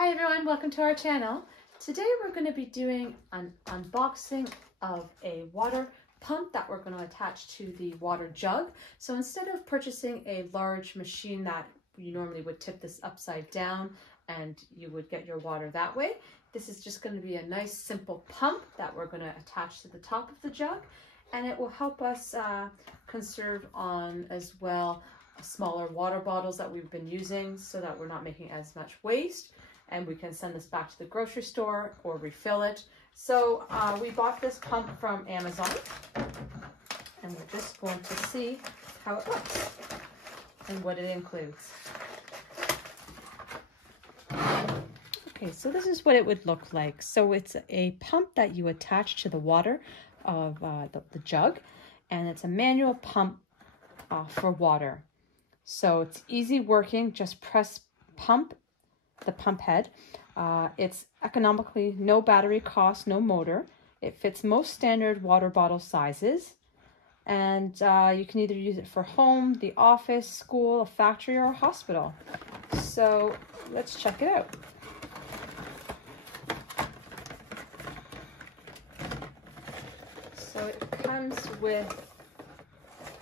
Hi everyone, welcome to our channel. Today we're going to be doing an unboxing of a water pump that we're going to attach to the water jug. So instead of purchasing a large machine that you normally would tip this upside down and you would get your water that way, this is just going to be a nice simple pump that we're going to attach to the top of the jug, and it will help us conserve on as well smaller water bottles that we've been using so that we're not making as much waste, and we can send this back to the grocery store or refill it. So we bought this pump from Amazon, and we're just going to see how it looks and what it includes. Okay, so this is what it would look like. So it's a pump that you attach to the water of the jug, and it's a manual pump for water. So it's easy working, just press pump the pump head. It's economically no battery cost, no motor. It fits most standard water bottle sizes, and you can either use it for home, the office, school, a factory, or a hospital. So let's check it out. So it comes with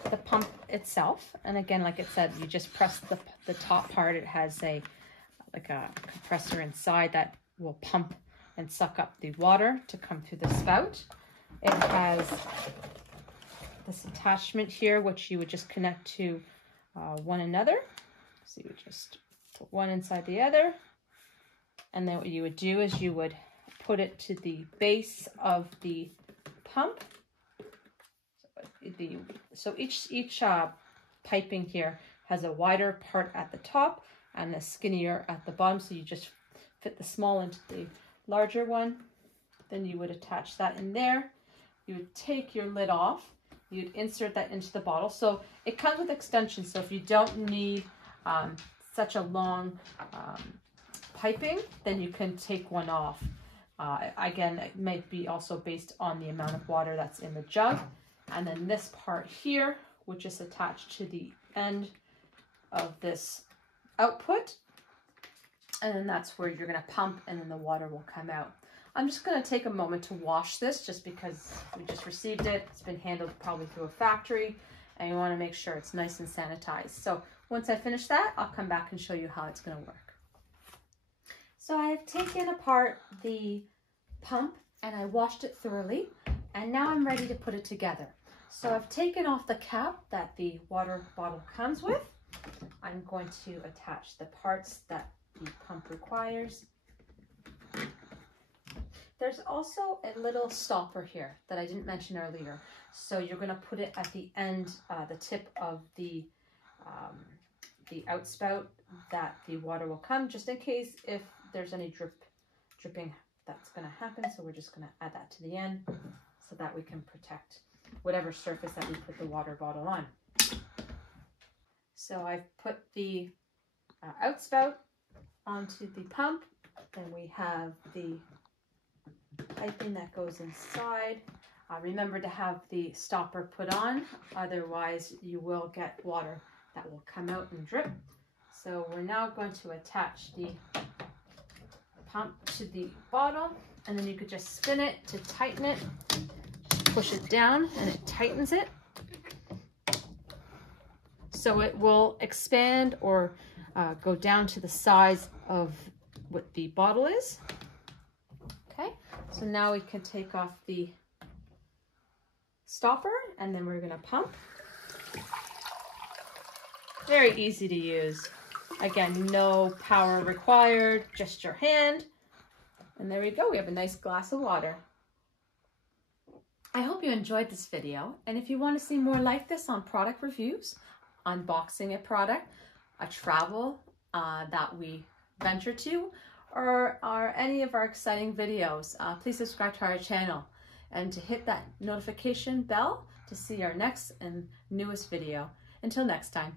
the pump itself, and again, like it said, you just press the top part. It has a compressor inside that will pump and suck up the water to come through the spout. It has this attachment here, which you would just connect to one another. So you would just put one inside the other, and then what you would do is you would put it to the base of the pump. So each piping here has a wider part at the top and a skinnier at the bottom, so you just fit the small into the larger one. Then you would attach that in there. You would take your lid off. You'd insert that into the bottle. So it comes with extensions, so if you don't need such a long piping, then you can take one off. Again, it might be also based on the amount of water that's in the jug. And then this part here, which is attached to the end of this output, and then that's where you're going to pump, and then the water will come out. I'm just going to take a moment to wash this, just because we just received it. It's been handled probably through a factory, and you want to make sure it's nice and sanitized. So once I finish that, I'll come back and show you how it's going to work. So I have taken apart the pump and I washed it thoroughly, and now I'm ready to put it together. So I've taken off the cap that the water bottle comes with. I'm going to attach the parts that the pump requires. There's also a little stopper here that I didn't mention earlier. So you're going to put it at the end, the tip of the outspout that the water will come, just in case if there's any dripping that's going to happen. So we're just going to add that to the end so that we can protect whatever surface that we put the water bottle on. So I've put the outspout onto the pump. Then we have the piping that goes inside. Remember to have the stopper put on, otherwise you will get water that will come out and drip. So we're now going to attach the pump to the bottle, and then you could just spin it to tighten it. Push it down and it tightens it. So it will expand or go down to the size of what the bottle is. Okay, so now we can take off the stopper, and then we're going to pump. Very easy to use. Again, no power required, just your hand. And there we go, we have a nice glass of water. I hope you enjoyed this video, and if you want to see more like this on product reviews, unboxing a product, a travel that we venture to, or any of our exciting videos, please subscribe to our channel and to hit that notification bell to see our next and newest video. Until next time.